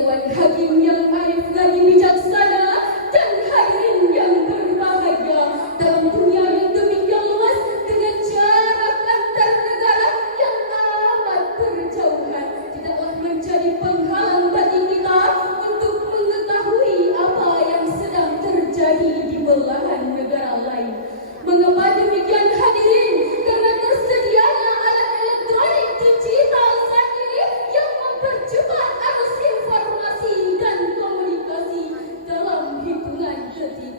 Dewan Hakim yang arif lagi bijaksana, dan hadirin yang berbahagia. Dalam dunia yang demikian luas, dengan jarak antar negara yang amat berjauhan, tidaklah menjadi penghalang bagi kita untuk mengetahui apa yang sedang terjadi di belahan negara lain. Mengapa demikian hadirin? Karena tersedianya alat elektronik digital saat ini yang mempercepat arus informasi dan komunikasi dalam hitungan detik.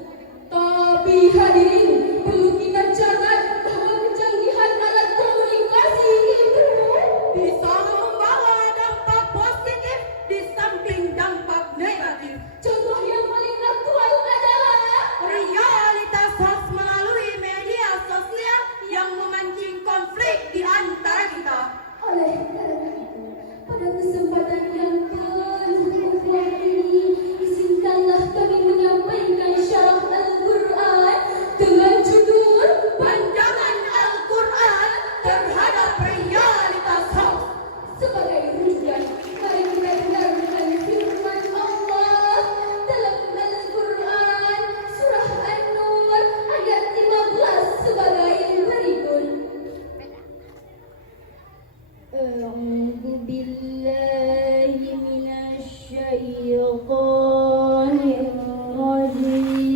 Tapi hadirin, perlu kita catat bahwa kecanggihan alat komunikasi itu bisa membawa dampak positif di samping dampak negatif. Contoh yang paling aktual adalah Realitas hoax melalui media sosial yang memancing konflik di antara kita. oleh karena itu, pada kesempatan yang ke-24 ini, izinkanlah kami menyampaikan syarah Al-Quran dengan judul Pandangan Al-Quran terhadap realitas hoax. sebagai rujukan. Mari kita dengarkan firman Allah dalam Al-Quran surah An-Nur ayat 15 sebagai berikut. A'udzu billahi minasy syaithanir rajim.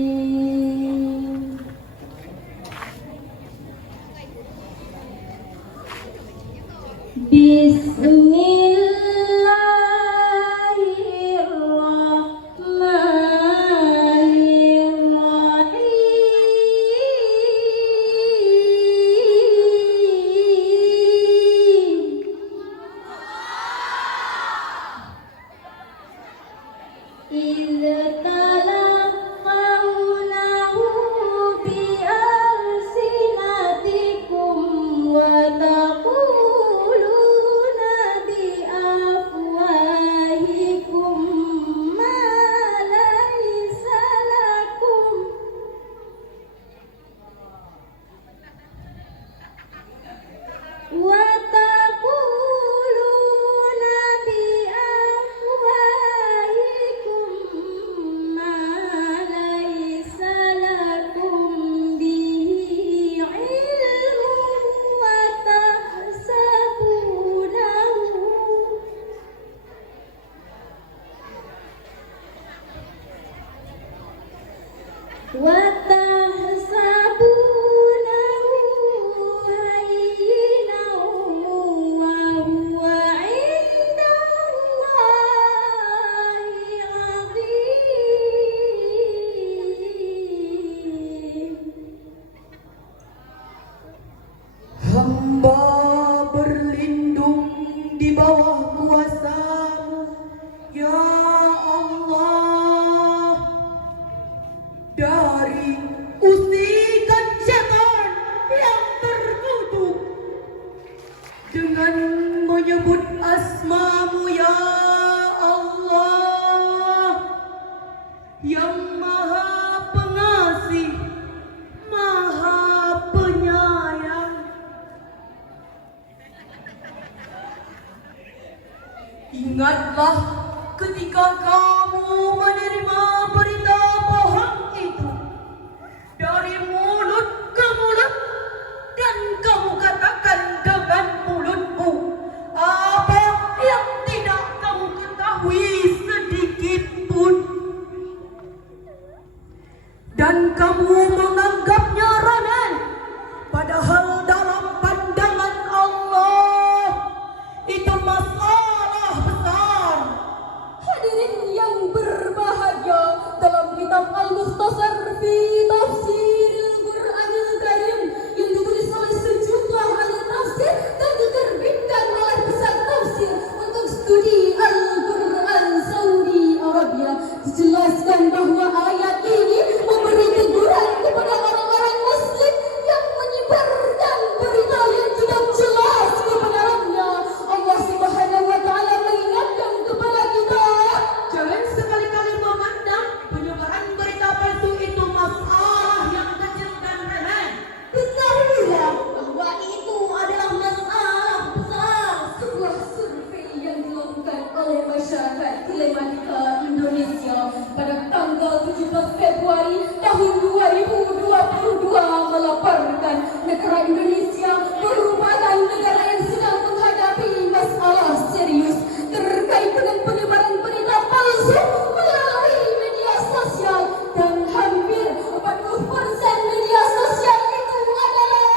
إذ تلقونه بألسنتكم وتقولون بأفواهكم ما ليس لكم وتقولون بأفواهكم ما ليس لكم به علم وتحسبونه هينا وهو عند الله عظيم. Hamba berlindung di bawah kuasa-Mu, ya Allah, dari usikan syaitan yang terkutuk. Dengan menyebut asma-Mu, ya Allah, yang maha pengasih, maha penyayang. Ingatlah ketika kamu menerima berita bohong itu dari mulut ke mulut, dan kamu katakan dengan mulutmu apa yang tidak kamu ketahui sedikit pun, dan kamu menganggapnya remeh, padahal dalam pandangan Allah itu masalah besar. Hadirin yang Februari tahun 2022 melaporkan negara Indonesia merupakan negara yang sedang menghadapi masalah serius terkait dengan penyebaran berita palsu melalui media sosial, dan hampir 40% media sosial itu adalah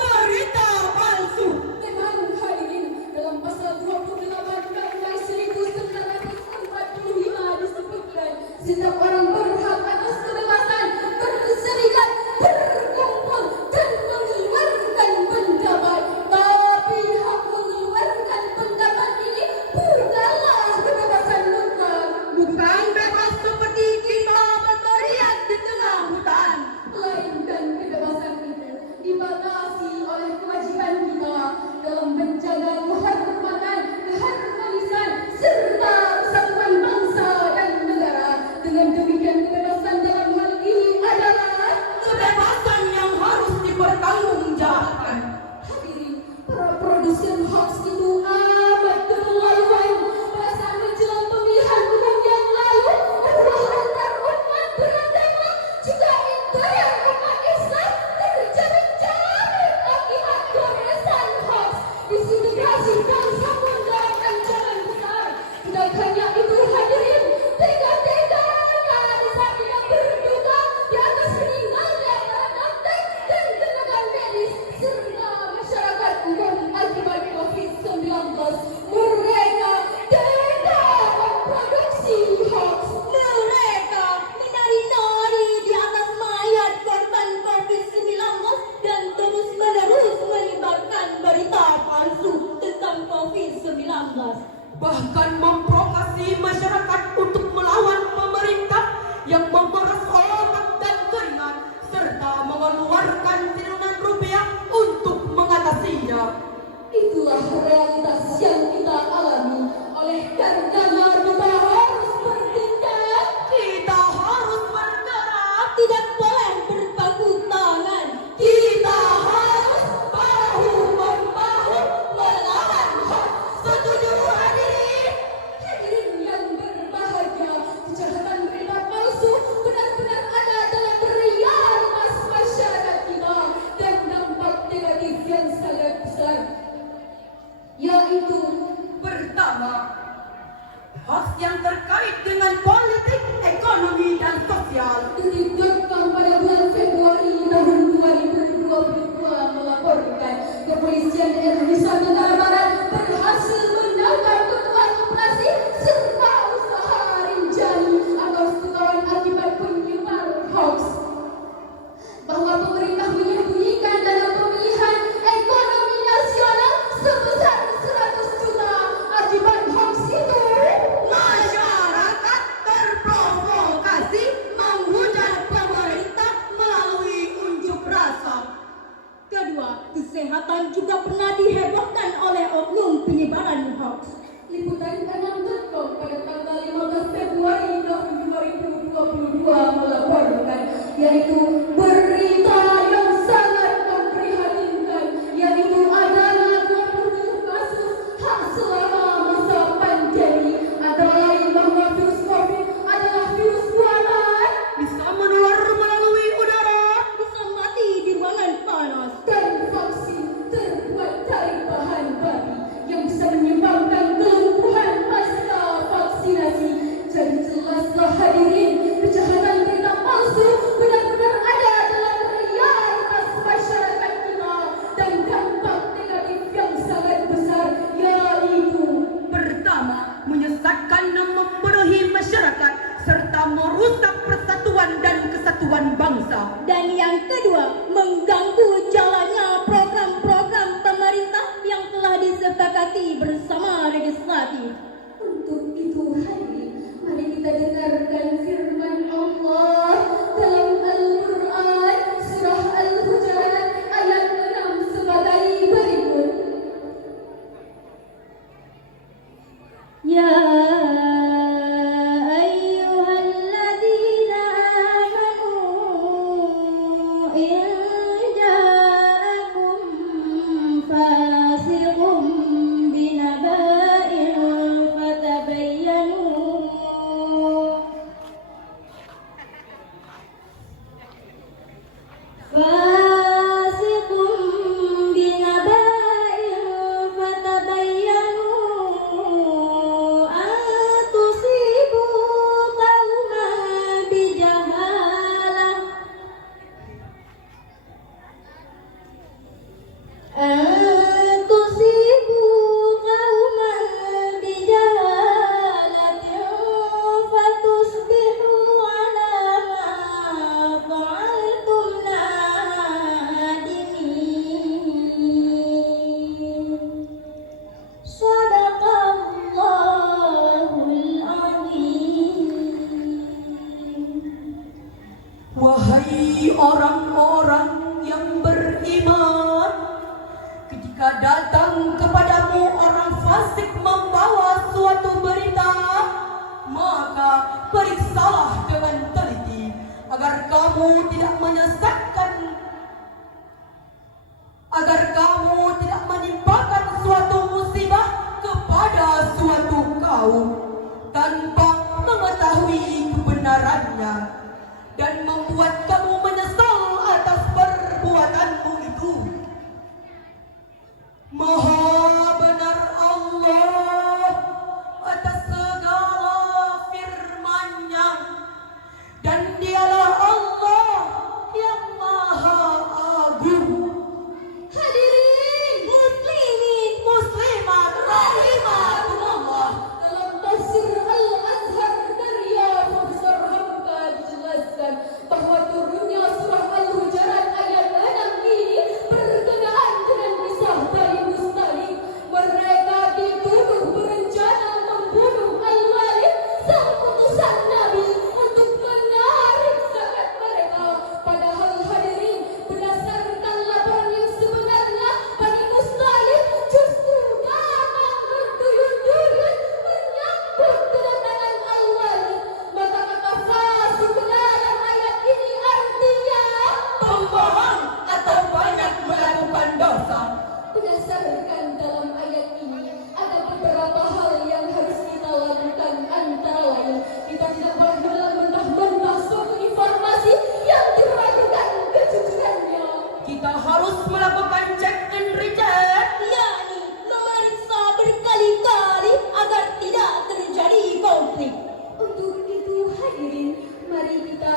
berita palsu. dengan hadirin dalam pasal 28 Undang-Undang 1945 disebutkan setiap orang berhak atas kebebasan berserikat, berkumpul dan mengeluarkan pendapat. Tapi hak mengeluarkan pendapat ini bukanlah kebebasan mutlak, Bukan bebas seperti kita berteriak di tengah hutan. melainkan kebebasan itu dibatasi oleh kewajiban kita dalam menjaga kehormatan, keharmonisan serta persatuan bangsa dan negara. Dengan demikian kebebasan dalam hal ini adalah Kebebasan yang harus dipertanggungjawabkan. hadirin. Para produsen hoax itu amat keterlaluan. Pada saat menjelang pemilihan umum yang lalu, ulah antar umat beragama, juga antara umat Islam terjadi akibat goresan hoax. Disintegrasikan sabun dalam ancaman besar. Tidak hanya itu hadirin, tega-teganya di saat kita berduka di atas meninggalnya para dokter dan tenaga medis serta masyarakat umum akibat COVID-19. Mereka tega memproduksi hoax. Mereka menari-nari di atas mayat korban COVID-19 dan terus-menerus menyebarkan berita palsu tentang COVID-19. Bahkan memprovokasi masyarakat untuk melawan pemerintah yang memeras obat dan keringat serta mengeluarkan triliunan rupiah untuk mengatasinya. Itulah realitas yang kita alami. Oleh karenanya kita harus bertindak. Kita harus bergerak, tidak boleh berpangku tangan. Kita harus bahu-membahu melawan hoax. Setuju hadirin? Hadirin yang berbahagia, kejahatan berita palsu benar-benar ada dalam realitas masyarakat kita dan dampak negatif yang sangat besar, yaitu Pertama, hoax yang terkait dengan politik, ekonomi, dan sosial. Detik.com pada bulan Februari tahun 2022 melaporkan kepolisian daerah Nusa Tenggara Barat berhasil menangkap ketua operasi serta usaha Rinjani atau Sekawan akibat penyebar hoax bahwa pemerintah menyembunyikan dana pemilihan ekonomi nasional sebesar 100 juta akibat hoax itu. Masyarakat terprovokasi menghujat pemerintah melalui unjuk rasa. Kedua, kesehatan juga pernah dihebohkan oleh oknum penyebaran hoax. Liputan 6.com pada tanggal 15 Februari tahun 2022 melaporkan, yaitu berita yang sangat memprihatinkan, yaitu adanya 27 kasus hak selama masa pandemi. Antara lain bahwa virus COVID adalah virus buatan Bisa menular melalui udara, bisa mati di ruangan panas. dan vaksin terbuat dari bahan babi yang bisa menyebabkan kelumpuhan pasca vaksinasi. Jadi jelaslah hadirin, kejahatan berita palsu benar-benar ada dalam realitas masyarakat kita dan dampak negatif yang sangat besar, yaitu Pertama, menyesatkan dan mempenuhi masyarakat serta merusak persatuan dan kesatuan bangsa. Dan yang kedua, mengganggu jalannya program-program pemerintah yang telah disepakati bersama legislatif. untuk itu hadirin, mari kita dengarkan firman Allah dalam Al-Quran surah Al-Hujurat ayat 6 sebagai berikut. Ya ayyuhalladzina amanu in agar kamu tidak menyesatkan, agar kamu tidak menimpakan suatu musibah kepada suatu kaum tanpa mengetahui kebenarannya dan membuat kamu menyesal atas perbuatanmu itu. Maha benar Allah atas segala firman-Nya, dan Dialah Allah yang Maha Agung. Hadirin Muslimin, muslimat, rahimakumullah. dalam tafsir Al-Azhar karya Profesor Hamka dijelaskan bahwa turunnya surah Al-Hujurat ayat 6 ini berkenaan dengan kisah Bani Mustalik. Mereka dituduh berencana membunuh Al-Walid, sang utusan Nabi, untuk menarik zakat mereka. Padahal hadirin, berdasarkan laporan yang sebenarnya, Bani Mustalik justru datang berduyun-duyun menyambut kedatangan Al-Walid. Maka kata fasik dalam ayat ini artinya Pembohong atau banyak melakukan dosa. berdasarkan dalam ayat ini ada beberapa hal yang harus kita lakukan. Antara lain, kita tidak boleh mentah-mentah suatu informasi yang diragukan kejujurannya. Kita harus melakukan check and recheck, yakni memeriksa berkali-kali agar tidak terjadi konflik. Untuk itu hadirin, mari kita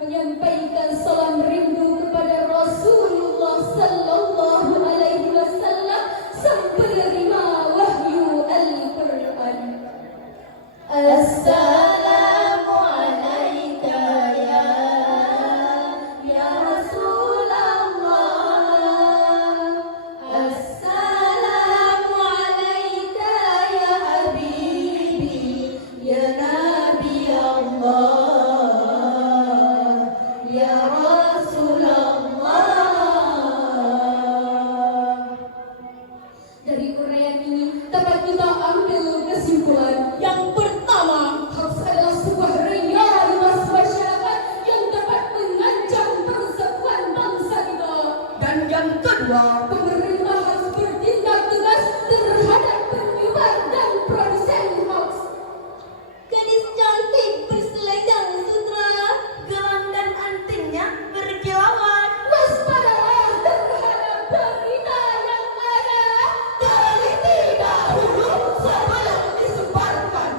menyampaikan salam rindu kepada Rasulullah Sallallahu Alaihi Wasallam, sang penerima wahyu Al-Quran. Assalamu alaika ya Rasulullah. Assalamu alaika ya Habibi, ya Nabi Allah, ya Rasulullah. Dari uraian ini dapat kita ambil kesimpulan. Yang pertama, hoax adalah sebuah realitas masyarakat yang dapat mengancam persatuan bangsa kita. Dan yang kedua, Pemerintah harus bertindak tegas terhadap penyebar dan produsen hoax. gadis cantik berselendang sutra, gelang dan antingnya berkilauan. Waspadalah terhadap berita yang ada. Teliti dahulu sebelum disebarkan.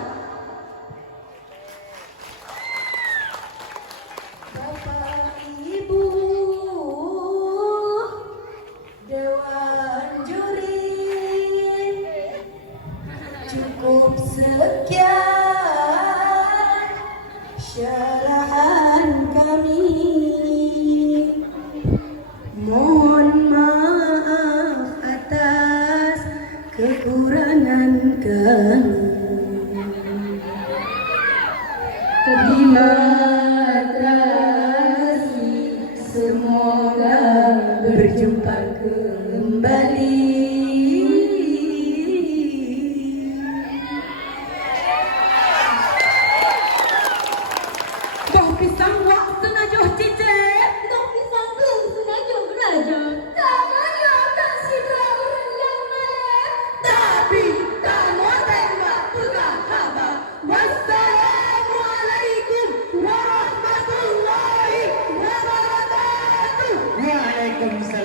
Bapak Ibu Dewan Juri, cukup sekian syarahan kami. Mohon maaf atas kekurangan kami. Terima kasih, semoga berjumpa kembali. Doh pisang wak senajoh cicit, Dok pisang belum sengaja beraja. Tangannya tak sidra orang yang melek. tapi kamu tembak pegah haba. Wassalamualaikum warahmatullahi wabarakatuh. Waalaikumsalam.